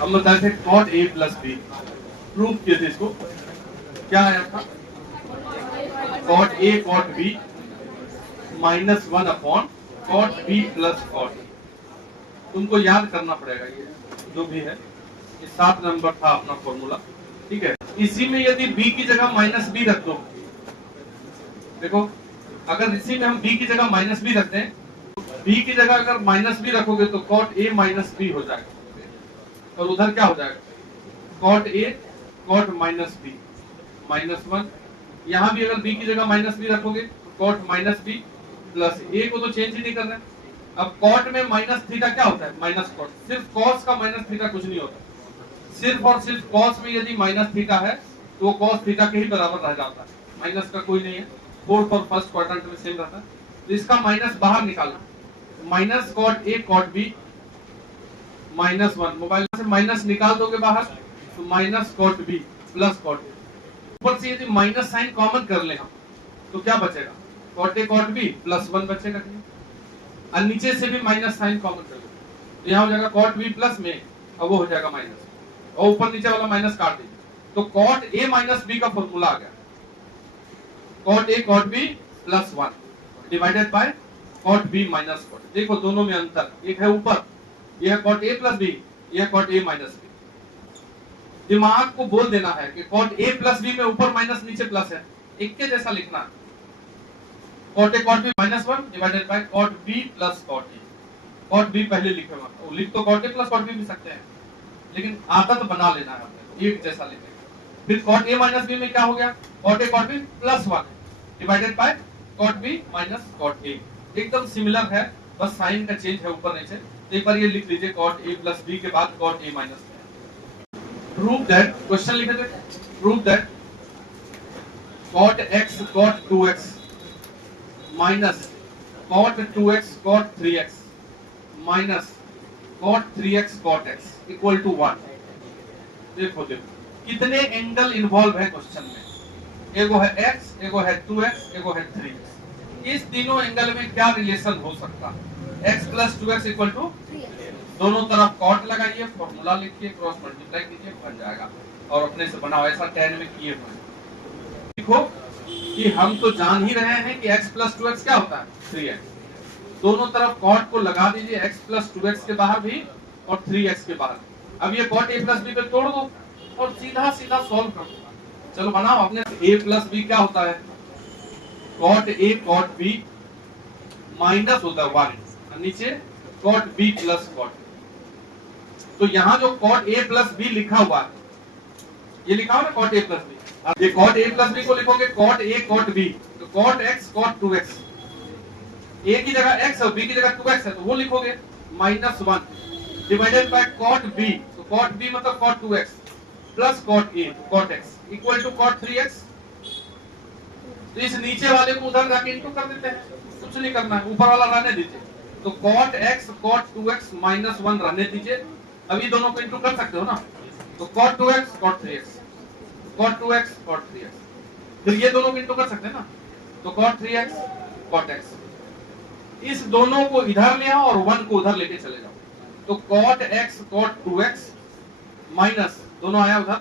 हम बताए थे cot a plus b, prove किए थे इसको। क्या आया था? Cot a cot b minus one upon cot b plus cot. तुमको याद करना पड़ेगा ये जो भी है। ये 7 नंबर था अपना फॉर्मूला, ठीक है। इसी में यदि b की जगह माइनस बी रख दो, देखो अगर इसी में हम b की जगह माइनस बी रखते हैं, b की जगह अगर माइनस बी रखोगे तो कॉट ए माइनस बी हो जाएगा, और उधर क्या हो जाएगा? Cot a cot minus b minus one. यहाँ भी अगर b की जगह माइनस बी रखोगे तो कॉट माइनस बी प्लस ए को तो चेंज ही नहीं करना है। अब कॉट में माइनस थीटा क्या होता है? Minus cot. सिर्फ कॉस का माइनस थीटा कुछ नहीं होता, सिर्फ और सिर्फ कॉस में यदि माइनस थीटा है तो वो कॉस थीटा के ही बराबर रह जाता है, माइनस का कोई नहीं है। फोर्थ और फर्स्ट क्वाड्रेंट में सेम रहता है, तो इसका माइनस बाहर निकालना, minus cot a cot b minus one. Mobile से माइनस निकाल दोगे बाहर तो minus cot b plus cot a. ऊपर से यदि माइनस साइन कॉमन कर ले हम तो क्या बचेगा? Cot a cot b plus one बचेगा, और नीचे से भी माइनस साइन कॉमन कर लो तो यहाँ हो जाएगा कॉट बी प्लस में, और वो हो जाएगा माइनस, और ऊपर नीचे वाला माइनस काट दीजिए तो कॉट ए माइनस बी का फॉर्मूला आ गया, cot a cot b plus one divided by cot b minus cot. देखो दोनों में अंतर, एक है ऊपर, यह है कॉट ए प्लस बी, यह है कॉट ए माइनस बी। दिमाग को बोल देना है कि कॉट ए प्लस बी में ऊपर माइनस नीचे प्लस है, एक के जैसा लिखना है। Cot a cot b minus one divided by cot b plus cot a. Cot b पहले लिखे हुआ, लिख तो cot a plus cot b भी सकते हैं, लेकिन आदत बना लेना है अपने, एक जैसा लिखेंगे। फिर कॉट ए माइनस बी में क्या हो गया? Cot a cot b plus one divided by cot b minus cot a. एकदम सिमिलर है, बस साइन का चेंज है ऊपर नीचे। एक बार ये लिख लीजिए, कॉट ए प्लस बी के बाद cot a minus b. Prove that, question लिखे थे, prove that cot x cot 2x minus cot 2x cot 3x minus cot 3x cot x equal to 1। देखो कितने एंगल इन्वॉल्व है question में। एगो है x, एगो है 2x, एगो है 3x। इस तीनों एंगल में क्या रिलेशन हो सकता है? x plus 2x equal to, दोनों तरफ कॉट लगाइए, फॉर्मूला लिखिए, क्रॉस मल्टीप्लाई कीजिए, बन जाएगा। और अपने से बनाओ, ऐसा 10 में किए हुए। देखो कि हम तो जान ही रहे हैं कि x प्लस 2x क्या होता है? 3x। दोनों तरफ कॉट को लगा दीजिए, x प्लस 2x के बाहर भी और 3x के बाहर। अब ये कॉट a प्लस b पे तोड़ दो और सीधा सीधा सॉल्व कर दो। चलो बनाओ अपने। a प्लस b क्या होता है? Cot a cot b minus होता है 1, नीचे कॉट b प्लस कॉट। तो यहाँ जो कॉट a प्लस b लिखा हुआ है, ये लिखा हुआ ना कॉट a प्लस b, ये कॉट a प्लस b को लिखोगे कॉट a कॉट b, तो cot x cot 2x। a की जगह x और b की जगह 2x है तो वो लिखोगे minus 1 divided by cot b, तो कॉट b मतलब cot 2x plus cot a cot x equal to cot 3x। तो इस नीचे वाले को उधर जाके इनटू कर देते हैं, कुछ नहीं करना है, ऊपर वाला रहने दीजिए। तो cot x cot 2x minus 1 रहने दीजिए। अब ये दोनों को इनटू कर सकते हो ना, तो cot 2x cot 3x, cot 2x cot 3x। फिर ये दोनों को इनटू कर सकते हैं ना, तो कॉट 3x कॉट x। इस दोनों को इधर ले आओ और 1 को उधर लेके चले जाओ, तो cot x cot 2x minus, दोनों आया उधर,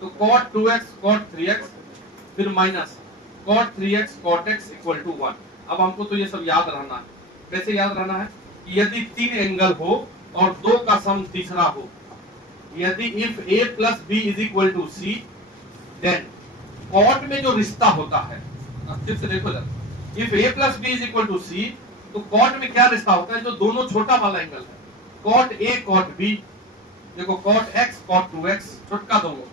तो कॉट 2x कॉट 3x, फिर minus cot 3x cot x equal to 1। अब हमको तो ये सब याद रहना है। कैसे याद रहना है? यदि 3 एंगल हो और 2 का सम तीसरा हो, यदि if a plus b is equal to c, then cot में जो रिश्ता होता है, अच्छे से देखो जरा, if a plus b is equal to c, तो कॉट में क्या रिश्ता होता है? जो दोनों छोटा वाला एंगल है, कॉट a कॉट b, देखो कॉट x कॉट 2x छोटका दोगो,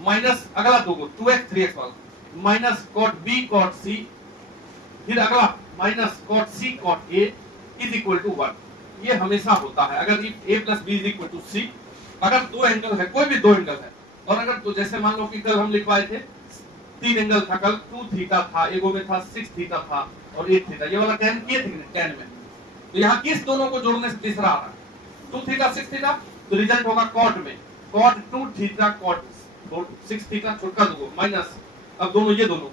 माइनस अगला दोगो 2x 3x वाला, minus cot b cot c, फिर अगला minus cot c cot a is equal to 1। ये हमेशा होता है अगर a plus b is equal to c। अगर 2 एंगल है, कोई भी 2 एंगल है, और अगर तो जैसे मान लो कि कल हम लिखवाए थे 3 एंगल था, कल 2 थीटा था, एगो में था 6 थीटा था और 8 थीटा, ये वाला 10 किए थे 10 में। तो यहाँ किस दोनों को जोड़ने से तीसरा आ रहा है? 2 थीटा 6 थीटा, तो रिजल्ट होगा कॉट में कॉट 2 थीटा कॉट 6 थीटा छोटका दोगो माइनस, अब दोनों ये दोनों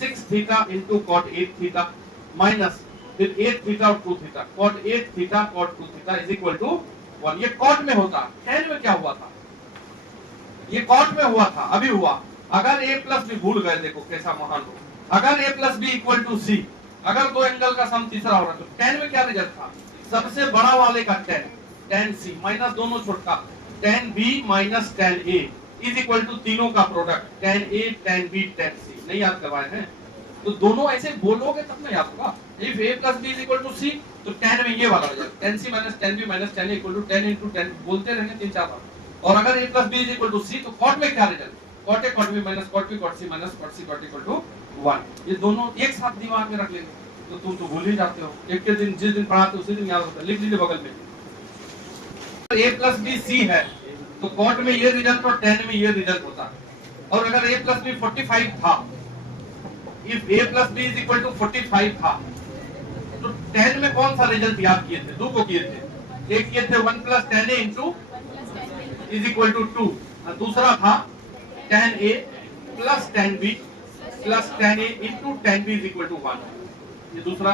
6 theta into cot 8 theta minus फिर 8 थीटा और 2 theta, cot 8 theta cot 2 theta is equal to 1। ये कॉट में होता है, tan में क्या हुआ था? ये कॉट में हुआ था, अभी हुआ। अगर a प्लस बी, भूल गए, देखो कैसा महान हो, अगर a plus b equal to c, अगर दो एंगल का सम तीसरा हो रहा है तो tan में क्या रिजल्ट था, सबसे बड़ा वाले का tan c माइनस दोनों छोटा tan b minus tan a is equal to तीनों का product tan a tan b tan c। नहीं याद करवाए हैं तो दोनों ऐसे बोलोगे तब ना याद होगा। If a plus b is equal to c तो tan में ये वाला हो जाएगा tan c minus tan b minus tan a equal to tan into tan, बोलते रहेंगे 3-4 बार। और अगर a plus b is equal to c तो cot में क्या result, cot a cot b minus cot b cot c minus cot c cot equal to 1। ये दोनों एक साथ दिमाग में रख लेंगे तो तुम तो भूल ही जाते हो, एक के दिन जिस दिन पढ़ाते उसी दिन याद होता है। लिख लीजिए बगल में, a प्लस b c है तो cot में ये रिजल्ट और tan में ये रिजल्ट होता है। और अगर a प्लस b 45 था, if a plus b is equal to 45 था तो tan में कौन सा रिजल्ट याद किए थे, दो को किए थे, एक किए थे 1 plus tan a into is equal to 2 और दूसरा था tan a plus tan b plus tan a into tan b is equal to 1। ये दूसरा।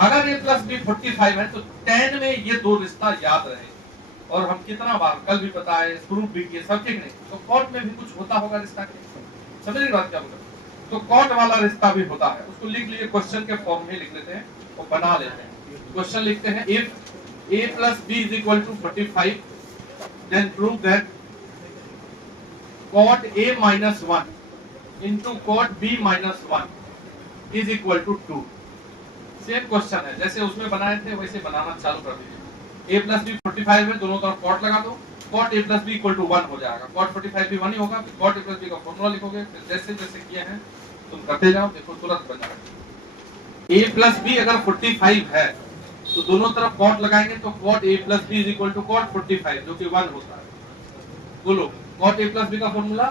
अगर a प्लस b 45 है तो tan में ये दो रिश्ता याद रहे। और हम कितना बार कल भी बताए, प्रूफ भी किए, सब ठीक नहीं तो cot में भी कुछ होता होगा रिश्ता के, समझ रही बात क्या बोल रहा हूं? तो cot वाला रिश्ता भी होता है, उसको लिख लीजिए, क्वेश्चन के फॉर्म में लिख लेते हैं और बना लेते हैं। क्वेश्चन लिखते हैं, if a plus b is equal to 45 then prove that cot a minus 1 into cot b minus 1 is equal to 2। Same question है जैसे उसमें बनाए थे वैसे बनाना चालू कर दीजिए। a प्लस b 45 है, दोनों तरफ cot लगा दो, cot a plus b equal to 1 हो जाएगा, cot 45 भी 1 ही होगा। cot a प्लस b का फॉर्मूला लिखोगे, फिर जैसे जैसे किए हैं तुम करते जाओ, देखो तुरंत बन जाएगा। a प्लस b अगर 45 है तो दोनों तरफ cot लगाएंगे तो cot a plus b is equal to cot 45 जो कि 1 होता है। बोलो cot a प्लस b का फॉर्मूला,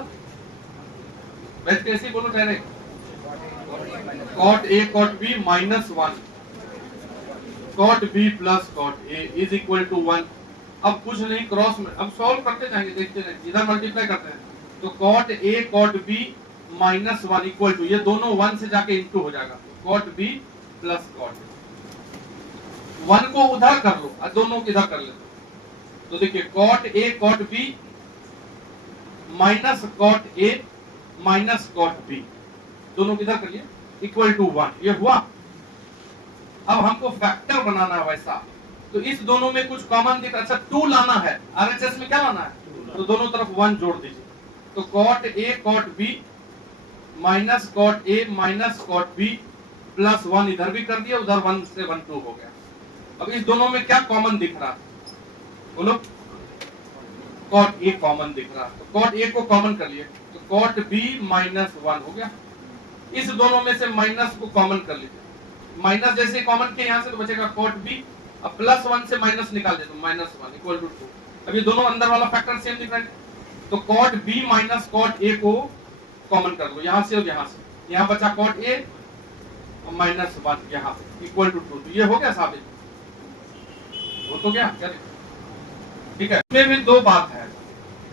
बैठ के ऐसे ही बोलो direct, cot a cot b minus 1 cot b plus cot a is equal to 1। अब कुछ नहीं, क्रॉस में अब सॉल्व करते जाएंगे, देखते जाएंगे, इधर मल्टीप्लाई करते हैं तो cot a cot b minus 1 equal to, ये दोनों 1 से जाके इनटू हो जाएगा, cot b plus cot a। 1 को उधर कर लो और दोनों को इधर कर लेते तो देखिए cot a cot b minus cot a minus cot b, दोनों को इधर करिए, इक्वल टू 1। ये हुआ। अब हमको फैक्टर बनाना है वैसा, तो इस दोनों में कुछ कॉमन दिख, अच्छा 2 लाना है, आरएचएस में क्या लाना है, तो दोनों तरफ 1 जोड़ दीजिए तो cot a cot b minus cot a minus cot b plus 1 इधर भी कर दिया, उधर 1 से 1 2 हो गया। अब इस दोनों में क्या कॉमन दिख रहा है, बोलो, cot a कॉमन दिख रहा है तो cot a को कॉमन कर लिए तो cot b माइनस 1 हो गया। इस दोनों में से माइनस को कॉमन कर लीजिए, माइनस जैसे कॉमन किए यहां से तो बचेगा cot b, अब प्लस 1 से माइनस निकाल दे तो माइनस 1 इक्वल टू 2। अब ये दोनों अंदर वाला फैक्टर सेम दिख रहा है तो cot b minus cot a को कॉमन कर लो, यहां से और यहां से, यहां बचा cot a और माइनस 1 यहां पे इक्वल टू 2। तो ये हो गया साबित, हो तो गया क्या, ठीक है। इसमें भी दो बात है,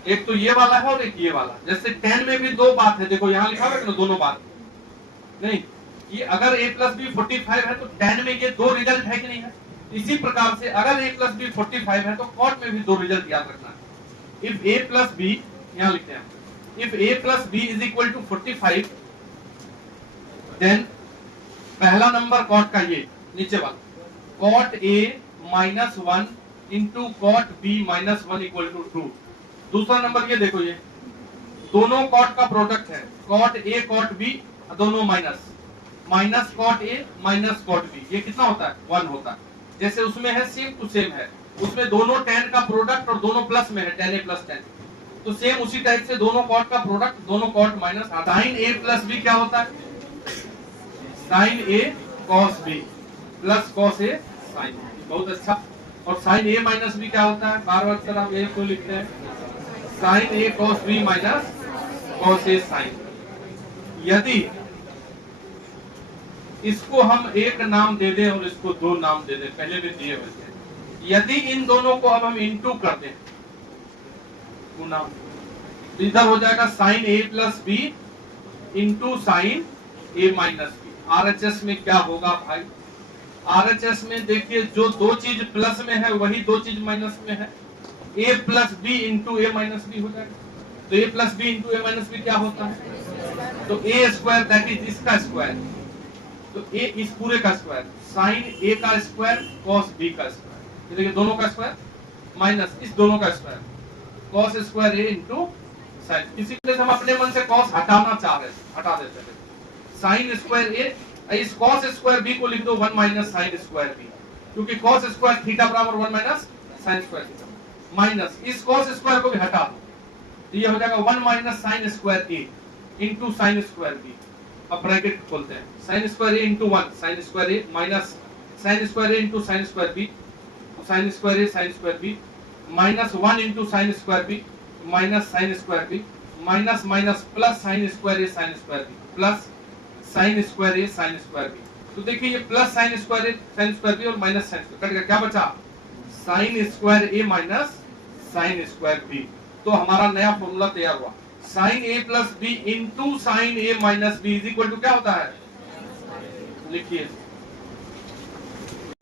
एक तो ये वाला है और एक ये वाला। जैसे tan में भी दो बात है, देखो यहाँ लिखा हुआ है दोनों बात नहीं, ये अगर a प्लस बी 45 है तो tan में ये दो रिजल्ट है कि नहीं है। इसी प्रकार से अगर a प्लस बी 45 है तो cot में भी दो रिजल्ट याद रखना है। इफ a प्लस बी, यहाँ लिखते हैं, if a plus b is equal to 45 then पहला नंबर cot का ये नीचे वाला cot a minus 1 into cot b minus 1 equal to 2। दूसरा नंबर ये देखो, ये दोनों cot का प्रोडक्ट है, cot a cot b दोनों minus, minus cot a minus cot b, ये कितना होता है 1 होता है। जैसे उसमें है सेम टू सेम है, उसमें दोनों tan का प्रोडक्ट और दोनों प्लस में है tan a प्लस tan, तो सेम उसी टाइप से दोनों cot का प्रोडक्ट दोनों cot minus. sin a plus b क्या होता है, sin a cos b plus cos a sin, बहुत अच्छा। और sin a माइनस b क्या होता है, बार बार सर हम एक को लिखते हैं, sin a cos b minus cos a sin। यदि इसको हम एक नाम दे दें और इसको दो नाम दे दें, पहले भी दिए हुए थे, यदि इन दोनों को अब हम इनटू कर दें गुना, तो इधर हो जाएगा sin a plus b into sin a minus b। RHS में क्या होगा भाई, आरएचएस में देखिए जो दो चीज प्लस में है वही दो चीज माइनस में है, a plus b into a minus b हो जाएगा। तो a plus b into a minus b क्या होता है? तो a स्क्वायर दैट इज इसका स्क्वायर, तो a इस पूरे का स्क्वायर साइन a का स्क्वायर कॉस b का स्क्वायर, ये देखिए दोनों का स्क्वायर माइनस इस दोनों का square cos square a into sine. इसी वजह से हम अपने मन से कॉस हटाना चाह रहे थे, हटा देते थे। साइन स्क्वायर a, इस कॉस स्क्वायर b को लिख दो 1 माइनस साइन स्क्वायर b, क्योंकि कॉस स्क्वायर थीटा बराबर 1 minus sine square theta, minus इस कॉस स्क्वायर को भी हटा दो, तो ये हो जाएगा 1 minus sine square a into sine square b। अब ब्रैकेट खोलते हैं, sign square a into 1 sign square a minus sine square a into sine square b, sign square a sine square b minus 1 into sine square b minus sine square b minus minus plus sine square a sine square b plus sine square a sine square b। तो देखिए ये plus sine square a sine square b और minus sine square cut गया, क्या बचा? Sine square a minus sine square b। तो हमारा नया फॉर्मूला तैयार हुआ, sine a plus b into sine a minus b is equal to क्या होता है? लिखिए,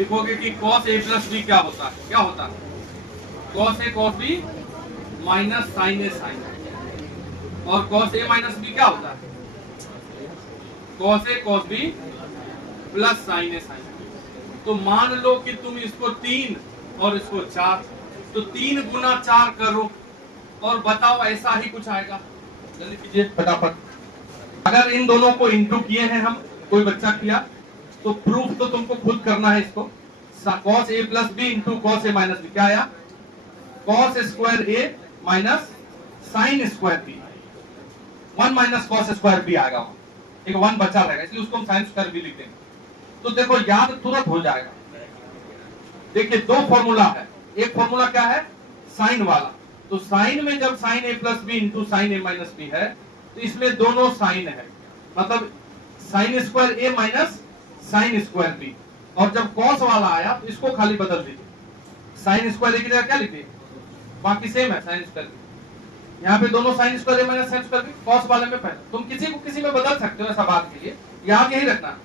लिखोगे कि cos a प्लस b क्या होता है? क्या होता है? cos a cos b minus sine a sine, और cos a माइनस b क्या होता है? cos a cos b plus sine a sine. तो मान लो कि तुम इसको 3 और इसको 4, तो 3 गुना 4 करो और बताओ ऐसा ही कुछ आएगा। जल्दी कीजिए फटाफट। अगर इन दोनों को इंटू किए हैं हम, कोई बच्चा किया, तो प्रूफ तो तुमको खुद करना है इसको। cos a plus b into cos a minus b क्या आया? cos square a minus sine square b, 1 minus cos square b आएगा, एक 1 बचा रहेगा, इसलिए उसको हम साइन स्क्वायर बी लिख देंगे। तो देखो याद तुरंत हो जाएगा। देखिए दो फॉर्मूला है, एक फॉर्मूला क्या है? साइन वाला। तो साइन में जब sine a plus b into sine a minus b है, तो इसमें दोनों साइन है, मतलब sine square a minus sine square b. और जब कॉस वाला आया तो इसको खाली बदल दीजिए, साइन स्क्वायर a की जगह क्या लिखिए, बाकी सेम है साइन स्क्वायर बी। यहाँ पे दोनों sine square a minus sine square b, cos वाले में पहले तुम किसी को किसी में बदल सकते हो, ऐसा बात के लिए याद यही रखना।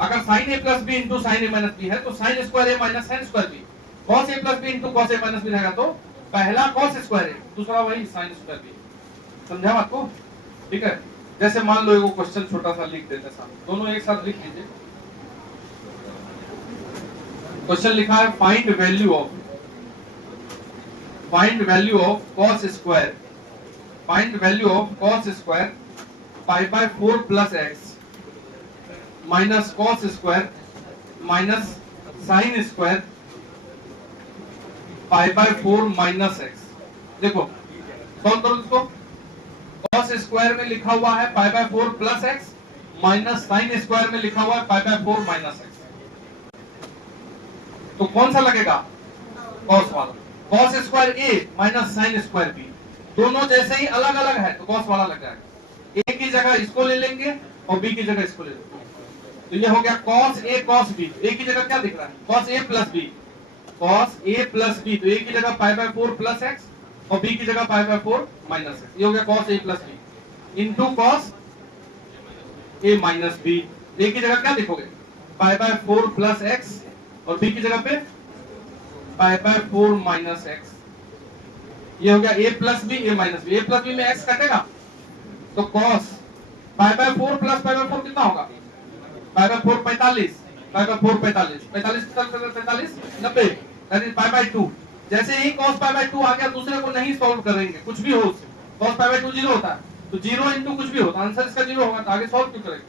अगर sine a plus b into sine a minus b है तो sine square a minus sine square b, cos a plus b into cos a minus b रहेगा, तो पहला कॉस स्क्वायर a, दूसरा वही साइन स्क्वायर बी। समझा बात को? ठीक है। जैसे मान लो एक क्वेश्चन छोटा सा लिख देते हैं, दोनों एक साथ लिख लीजिए। क्वेश्चन लिखा है find value of cos square, find value of cos square pi by 4 plus x minus cos square minus sine square pi by 4 minus x। देखो सॉल्व करो इसको। cos स्क्वायर में लिखा हुआ है pi by 4 plus x minus sine square में लिखा हुआ है पाई बाय 4 माइनस x। तो कौन सा लगेगा? cos वाला। cos square a minus sine square b, दोनों जैसे ही अलग अलग है तो cos वाला लग जाएगा। a की जगह इसको ले लेंगे और b की जगह इसको ले लेंगे, तो ये हो गया cos a cos b। a की जगह क्या दिख रहा है? cos a plus b, cos a plus b, तो a की जगह पाई बाय 4 प्लस x और b की जगह पाई बाय 4 माइनस x। ये हो गया cos a plus b into cos a minus b। a की जगह क्या लिखोगे? पाई बाय 4 प्लस x और b की जगह पे पाई बाय 4 माइनस x। ये हो गया a plus b a minus b। a plus b में x कटेगा तो cos pi by 4 plus pi by 4 कितना होगा? Pi by 4 45, pi by 4 45, 45 90, that is pi by 2। जैसे ही cos पाई बाय 2 आ गया, दूसरे को नहीं सॉल्व करेंगे, कुछ भी हो उससे। cos पाई बाय 2 जीरो होता है, तो जीरो इंटू कुछ भी होता है, आंसर इसका जीरो होगा, तो आगे सॉल्व क्यों करेंगे?